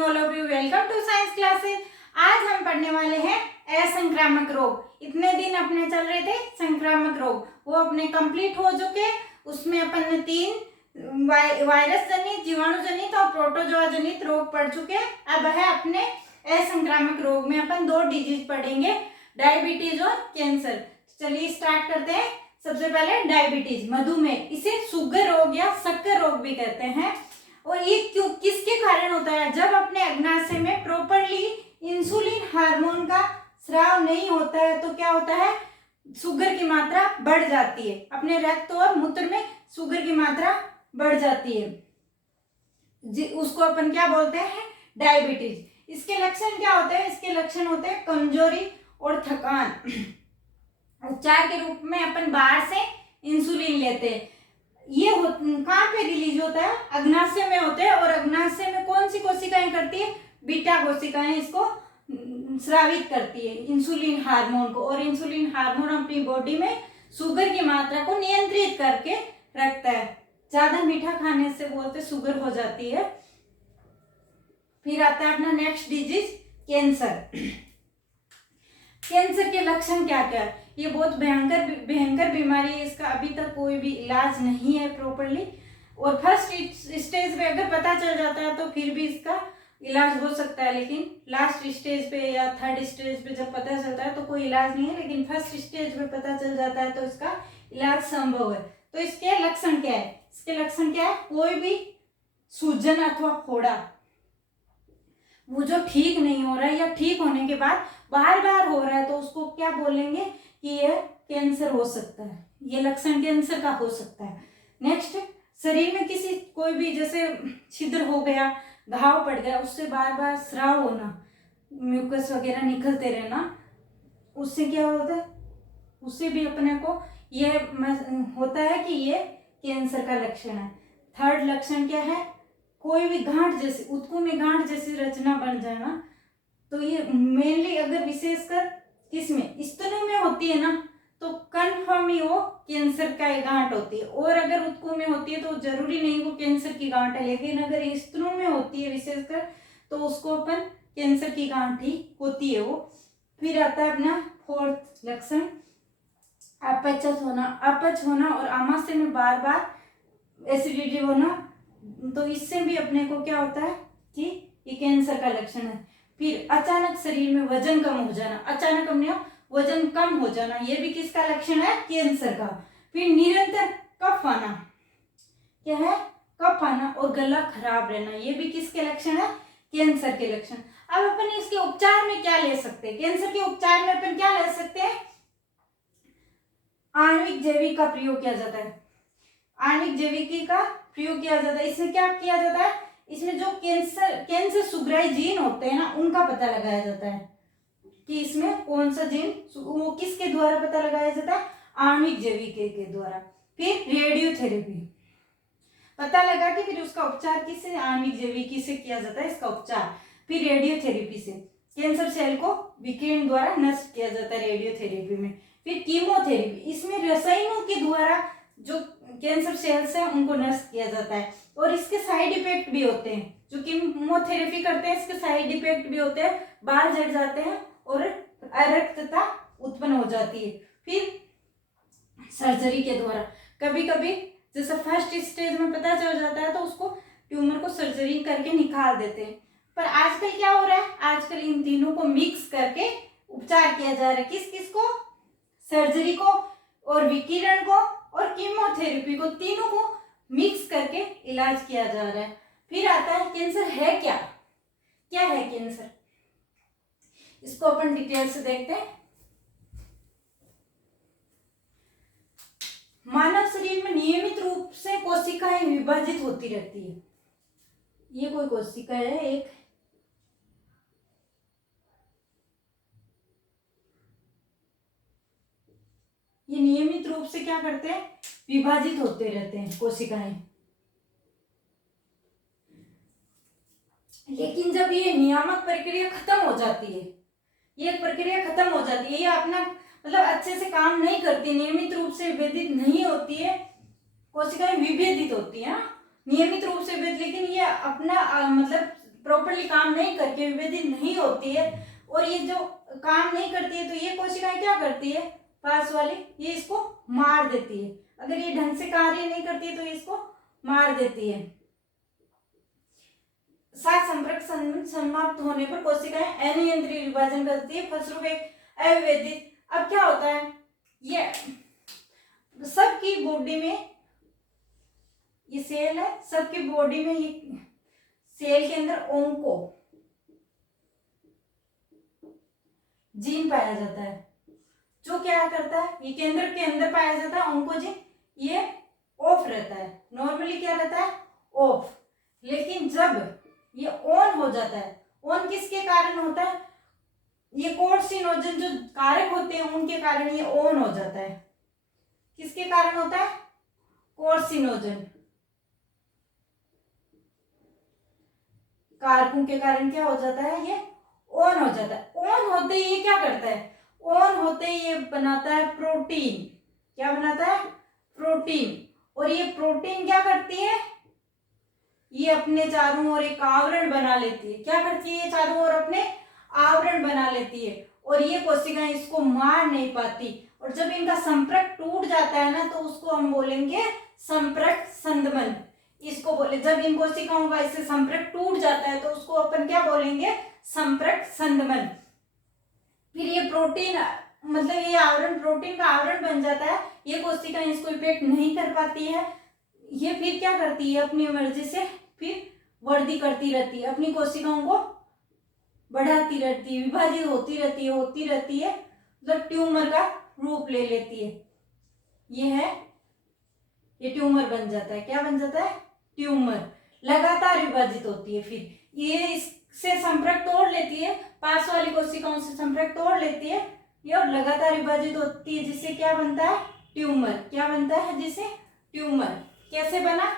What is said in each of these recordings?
Evening all of you. Welcome to science classes. आज हम पढ़ने वाले हैं असंक्रामक रोग। इतने दिन अपने चल रहे थे संक्रामक रोग, वो अपने कंप्लीट हो चुके। उसमें अपन ने 3 वायरस जनित, जीवाणु जनित और प्रोटोजोआ जनित रोग पढ़ चुके। अब है अपने असंक्रामक रोग में अपन 2 डिजीज पढ़ेंगे, डायबिटीज और कैंसर। चलिए स्टार्ट करते हैं। सबसे पहले डायबिटीज, मधुमेह, इसे शुगर रोग या शक्कर रोग भी कहते हैं। और ये क्यों, किसके कारण होता है? जब अपने अग्नाशय में प्रॉपरली इंसुलिन हार्मोन का स्राव नहीं होता है तो क्या होता है, शुगर की मात्रा बढ़ जाती है। अपने रक्त और मूत्र में शुगर की मात्रा बढ़ जाती है, उसको अपन क्या बोलते हैं, डायबिटीज। इसके लक्षण क्या होते हैं? इसके लक्षण होते हैं कमजोरी और थकान। उपचार के रूप में अपन बाहर से इंसुलिन लेते हैं। ये कहाँ पे रिलीज होता है? अग्नाशय में होते हैं। और अग्नाशय में कौन सी कोशिकाएं करती है? बीटा कोशिकाएं इसको स्रावित करती है, इंसुलिन हार्मोन को। और इंसुलिन हार्मोन अपनी बॉडी में शुगर की मात्रा को नियंत्रित करके रखता है। ज्यादा मीठा खाने से बोलते शुगर हो जाती है। फिर आता है अपना नेक्स्ट डिजीज, कैंसर। कैंसर के लक्षण क्या क्या है? ये बहुत भयंकर बीमारी है। इसका अभी तक कोई भी इलाज नहीं है प्रॉपरली। और फर्स्ट स्टेज पे अगर पता चल जाता है तो फिर भी इसका इलाज हो सकता है, लेकिन लास्ट स्टेज पे या थर्ड स्टेज पे जब पता चलता है तो कोई इलाज नहीं है। लेकिन फर्स्ट स्टेज पे पता चल जाता है तो इसका इलाज संभव है। तो इसके लक्षण क्या है? इसके लक्षण क्या है? कोई भी सूजन अथवा फोड़ा वो जो ठीक नहीं हो रहा है या ठीक होने के बाद बार बार हो रहा है तो उसको क्या बोलेंगे कि यह कैंसर हो सकता है। ये लक्षण कैंसर का हो सकता है। नेक्स्ट, शरीर में किसी कोई भी जैसे छिद्र हो गया, घाव पड़ गया, उससे बार बार स्राव होना, म्यूकस वगैरह निकलते रहना, उससे क्या होता है? उससे भी अपने को ये होता है कि ये कैंसर का लक्षण है। थर्ड लक्षण क्या है? कोई भी गांठ जैसी, उत्तकों में गांठ जैसी रचना बन जाना। तो ये मेनली अगर विशेषकर किसमें, स्तनों में होती है ना, तो कन्फर्म ही वो कैंसर का गांठ होती है। और अगर उत्तकों में होती है तो जरूरी नहीं वो कैंसर की गांठ है, लेकिन अगर स्तनों में होती है विशेषकर तो उसको अपन कैंसर की गांठ ही होती है वो। फिर आता है अपना फोर्थ लक्षण, अपच होना और आमाशय में बार बार एसिडिटी होना। तो इससे भी अपने को क्या होता है कि ये कैंसर का लक्षण है। फिर अचानक शरीर में वजन कम हो जाना, अचानक अपने वजन कम हो जाना, ये भी किसका लक्षण है? कैंसर का। फिर निरंतर कफ आना, क्या है? कफ आना और गला खराब रहना, ये भी किसके लक्षण है? कैंसर के लक्षण। अब अपन इसके उपचार में क्या ले सकते हैं? कैंसर के उपचार में अपन क्या ले सकते हैं? आणविक जैविक का प्रयोग किया जाता है। आणविक जैविकी का प्रयोग किया जाता है। इसमें क्या किया जाता है? इसमें जो कैंसर सुग्राई जीन होते हैं ना, उनका पता लगाया जाता है कि इसमें कौन सा जीन, वो किसके द्वारा पता लगाया जाता है? आणविक जैविकी के द्वारा। फिर रेडियोथेरेपी, पता लगा कि फिर उसका उपचार किससे? आणविक जैविकी से किया जाता है इसका उपचार। फिर रेडियोथेरेपी से कैंसर सेल को विकिरण द्वारा नष्ट किया जाता है रेडियोथेरेपी में। फिर कीमोथेरेपी, इसमें रसायनों के द्वारा जो कैंसर सेल्स हैं उनको नष्ट किया जाता है। और इसके साइड इफेक्ट भी होते हैं, जो कीमोथेरेपी करते हैं इसके साइड इफेक्ट भी होते हैं, बाल झड़ जाते हैं और अरक्तता उत्पन्न हो जाती है। फिर सर्जरी के द्वारा, कभी कभी जैसे फर्स्ट स्टेज में पता चल जाता है तो उसको ट्यूमर को सर्जरी करके निकाल देते हैं। पर आजकल क्या हो रहा है? आजकल इन तीनों को मिक्स करके उपचार किया जा रहा है। किस किस को? सर्जरी को और विकिरण को और कीमोथेरेपी को, तीनों को मिक्स करके इलाज किया जा रहा है। फिर आता है कैंसर है क्या? क्या है कैंसर? इसको अपन डिटेल से देखते हैं। मानव शरीर में नियमित रूप से कोशिकाएं विभाजित होती रहती है। ये कोई कोशिका है एक, ये नियमित रूप से क्या करते हैं? विभाजित होते रहते हैं कोशिकाएं। लेकिन जब ये नियामक प्रक्रिया खत्म हो जाती है, ये प्रक्रिया खत्म हो जाती है, ये अपना मतलब अच्छे से काम नहीं करती, नियमित रूप से विभेदित नहीं होती है, कोशिकाएं विभेदित होती है नियमित रूप से, लेकिन ये अपना मतलब प्रॉपरली काम नहीं करके विभेदित नहीं होती है, और ये जो काम नहीं करती है तो ये कोशिकाएं क्या करती है, पास वाली, ये इसको मार देती है। अगर ये ढंग से कार्य नहीं करती है तो इसको मार देती है। सात संपर्क समाप्त होने पर कोशिकाएं अनियंत्रित विभाजन करती है, फलस्वरूप एक अविभेदित। अब क्या होता है, ये सबकी बॉडी में ये सेल है, सबकी बॉडी में ये सेल के अंदर ओंको जीन पाया जाता है, जो क्या करता है, ये केंद्र के अंदर पाया जाता है ओंकोजीन, ये ऑफ रहता है, नॉर्मली क्या रहता है, ऑफ। लेकिन जब ये ऑन हो जाता है, ऑन किसके कारण होता है, ये कोर्सिनोजन जो कारक होते हैं उनके कारण ये ऑन हो जाता है। किसके कारण होता है, कोर्सिनोजन कारकों के कारण क्या हो जाता है, ये ऑन हो जाता है। ऑन होते ही ये क्या करता है, ऑन होते ही ये बनाता है प्रोटीन। क्या बनाता है, प्रोटीन। और ये प्रोटीन क्या करती है, ये अपने चारों ओर एक आवरण बना लेती है। क्या करती है, ये चारों ओर अपने आवरण बना लेती है, और ये कोशिकाएं इसको मार नहीं पाती। और जब इनका संपर्क टूट जाता है ना, तो उसको हम बोलेंगे संपर्क संदमन। इसको बोले, जब इन कोशिकाओं का इससे संपर्क टूट जाता है तो उसको अपन क्या बोलेंगे, संपर्क संदमन। फिर ये प्रोटीन, मतलब ये आवरण प्रोटीन का आवरण बन जाता है, ये कोशिका इसको इफेक्ट नहीं कर पाती है। ये फिर क्या करती है, अपनी मर्जी से फिर वृद्धि करती रहती है, अपनी कोशिकाओं को बढ़ाती रहती है, विभाजित होती रहती है, मतलब ट्यूमर का रूप ले लेती है। ये है, ये ट्यूमर बन जाता है। क्या बन जाता है, ट्यूमर। लगातार विभाजित होती है, फिर ये इससे संपर्क तोड़ लेती है, पास वाली कोशिकाओं से संपर्क तोड़ लेती है ये, और लगातार विभाजित होती है, जिससे क्या बनता है, ट्यूमर। क्या बनता है, जिससे ट्यूमर। कैसे बना,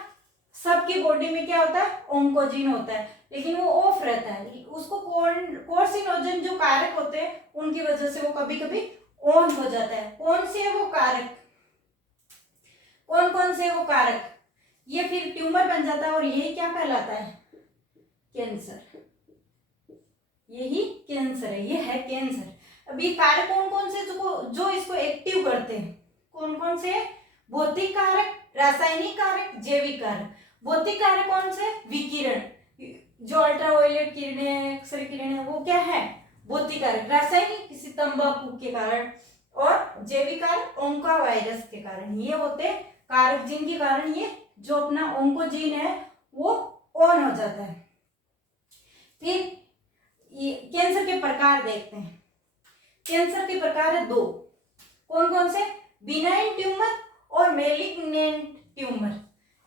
सबकी बॉडी में क्या होता है, ओंकोजीन होता है, लेकिन वो ऑफ रहता है। उसको कोर्सिनोजन जो कारक होते हैं उनकी वजह से वो कभी कभी ऑन हो जाता है। कौन से है वो कारक, कौन से है वो कारक, ये फिर ट्यूमर बन जाता है, और यही क्या कहलाता है, कैंसर। यही कैंसर है, ये है कैंसर। अब ये कारक कौन से जो इसको एक्टिव करते हैं, कौन से, भौतिक कारक, रासायनिक कारक, जैविक कारक। भौतिक कारक कौन से, विकिरण, जो अल्ट्रावायलेट किरणें, एक्सरे किरणें, वो क्या है, भौतिक कारक। रासायनिक, किसी तंबाकू के कारण, और जैविक कारक ओंका वायरस के कारण। ये होते कारक जिनके कारण ये जो अपना ओंकोजीन है वो ऑन हो जाता है। फिर ये कैंसर के प्रकार देखते हैं। कैंसर के प्रकार है दो, कौन से, बिनाइन ट्यूमर और मैलिग्नेंट ट्यूमर।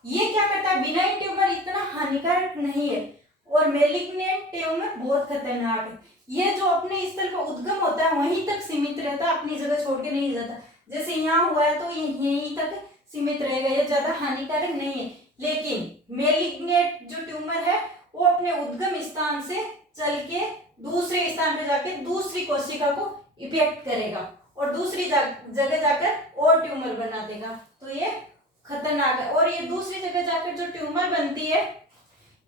ये क्या करता है, बिनाइन ट्यूमर इतना हानिकारक नहीं है, और मैलिग्नेंट ट्यूमर बहुत खतरनाक है। ये जो अपने स्थल पर उद्गम होता है वहीं तक सीमित रहता है, अपनी जगह छोड़ के नहीं जाता। जैसे यहाँ हुआ है तो ये यहीं तक सीमित रहेगा, ये ज्यादा हानिकारक नहीं है। लेकिन मैलिग्नेंट जो ट्यूमर है वो अपने उद्गम स्थान से चल के दूसरे स्थान पे जाके दूसरी कोशिका को इफेक्ट करेगा, और दूसरी जगह जाकर और ट्यूमर बना देगा। तो ये खतरनाक है। और ये दूसरी जगह जाकर जो ट्यूमर बनती है,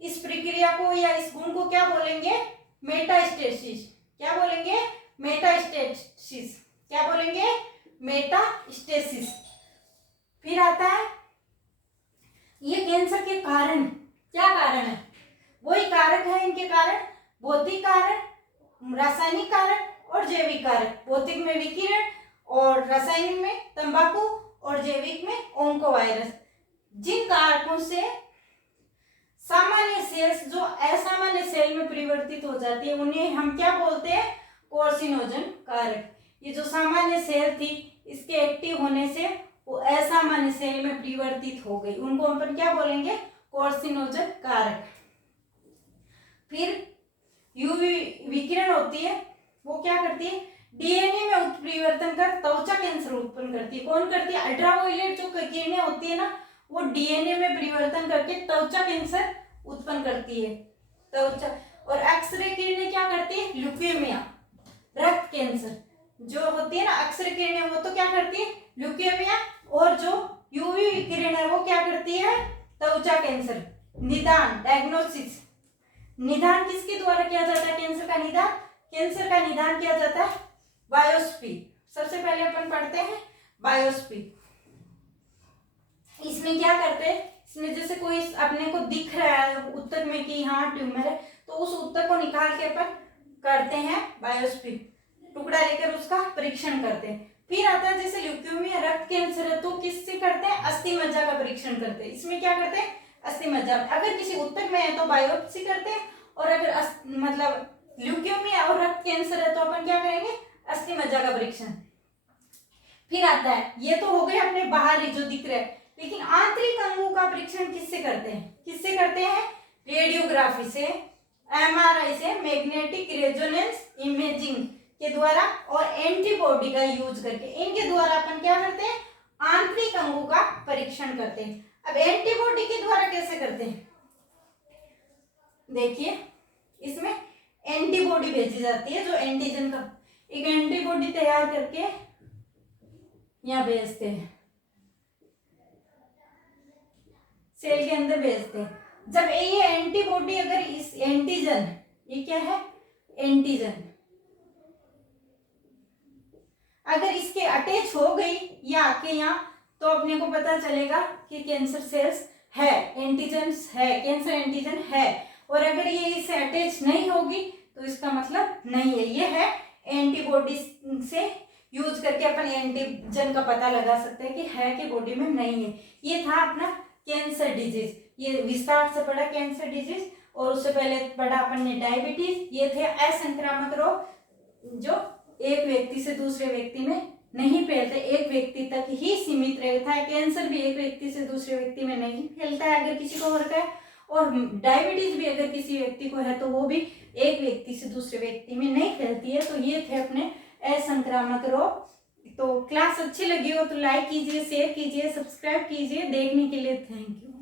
इस प्रक्रिया को या इस गुण को क्या बोलेंगे, मेटास्टेसिस। क्या बोलेंगे, मेटास्टेसिस। क्या बोलेंगे, मेटास्टेसिस। फिर आता है ये कैंसर के कारण, क्या कारण है, वही कारक है इनके कारण, भौतिक कारक, रासायनिक कारक और जैविक कारक। भौतिक में विकिरण, और रासायनिक में तंबाकू, और जैविक में ओंकोवायरस। जिन कारकों से सामान्य सेल्स जो असामान्य सेल में परिवर्तित हो जाती है उन्हें हम क्या बोलते हैं, कोर्सिनोजन कारक। ये जो सामान्य सेल थी इसके एक्टिव होने से वो असामान्य सेल में परिवर्तित हो गई, उनको अपन क्या बोलेंगे, कोर्सिनोजन कारक। फिर यूवी विकिरण होती है, वो क्या करती है, डीएनए में उत्परिवर्तन कर त्वचा कैंसर उत्पन्न करती है। कौन करती है, अल्ट्रावायलेट जो किरणें होती है ना, वो डीएनए में परिवर्तन करके त्वचा कैंसर उत्पन्न करती है, त्वचा। और एक्सरे किरणें क्या करती है, ल्यूकेमिया, रक्त कैंसर जो होती है ना, एक्सरे किरणें वो तो क्या करती है, ल्यूकेमिया। और जो यूवी किरण है वो क्या करती है, त्वचा कैंसर। निदान, डायग्नोसिस, निदान किसके द्वारा किया जाता है? कैंसर का निदान, कैंसर का निदान किया जाता है बायोप्सी। सबसे पहले अपन पढ़ते हैं बायोप्सी। इसमें क्या करते हैं, इसमें जैसे कोई अपने को दिख रहा है ऊतक में कि हाँ ट्यूमर है, तो उस ऊतक को निकाल के अपन करते हैं बायोप्सी, टुकड़ा लेकर उसका परीक्षण करते हैं। फिर आता है जैसे ल्यूकेमिया, रक्त कैंसर है, तो किससे करते हैं? अस्थि मज्जा का परीक्षण करते हैं। इसमें क्या करते हैं? अस्थि मज्जा। अगर किसी ऊतक में है तो बायोप्सी करते हैं, और अगर मतलब ल्यूकेमिया और रक्त कैंसर है तो अपन क्या करेंगे? अस्थि मज्जा का परीक्षण। फिर आता है, ये तो हो गए अपने बाहरी जो दिख रहे हैं, लेकिन आंतरिक अंगों का परीक्षण किससे करते हैं? किससे करते हैं? रेडियोग्राफी से, एमआरआई से, मैग्नेटिक रेजोनेंस इमेजिंग के द्वारा और एंटीबॉडी का यूज करके, इनके द्वारा अपन क्या करते हैं? आंतरिक अंगों का परीक्षण करते हैं। अब एंटीबॉडी के द्वारा कैसे करते हैं? देखिए, इसमें एंटीबॉडी भेजी जाती है, जो एंटीजन का एक एंटीबॉडी तैयार करके यहाँ भेजते हैं, सेल के अंदर भेजते हैं। जब ये एंटीबॉडी अगर इस एंटीजन, ये क्या है? एंटीजन, अगर इसके अटैच हो गई या आके यहाँ, तो अपने को पता चलेगा कि कैंसर सेल्स है, एंटीजन्स है, कैंसर एंटीजन है। और अगर ये इससे अटैच नहीं होगी तो इसका मतलब नहीं है। ये है एंटीबॉडी से यूज करके अपन एंटीजन का पता लगा सकते हैं कि है कि बॉडी में नहीं है। ये था अपना कैंसर डिजीज, ये विस्तार से पढ़ा कैंसर डिजीज, और उससे पहले पढ़ा अपन ने डायबिटीज। ये थे असंक्रामक रोग जो एक व्यक्ति से दूसरे व्यक्ति में नहीं फैलते, एक व्यक्ति तक ही सीमित रहता है। कैंसर भी एक व्यक्ति से दूसरे व्यक्ति में नहीं फैलता है अगर किसी को हो रखा है, और डायबिटीज भी अगर किसी व्यक्ति को है तो वो भी एक व्यक्ति से दूसरे व्यक्ति में नहीं फैलती है। तो ये थे अपने असंक्रामक रोग। तो क्लास अच्छी लगी हो तो लाइक कीजिए, शेयर कीजिए, सब्सक्राइब कीजिए। देखने के लिए थैंक यू।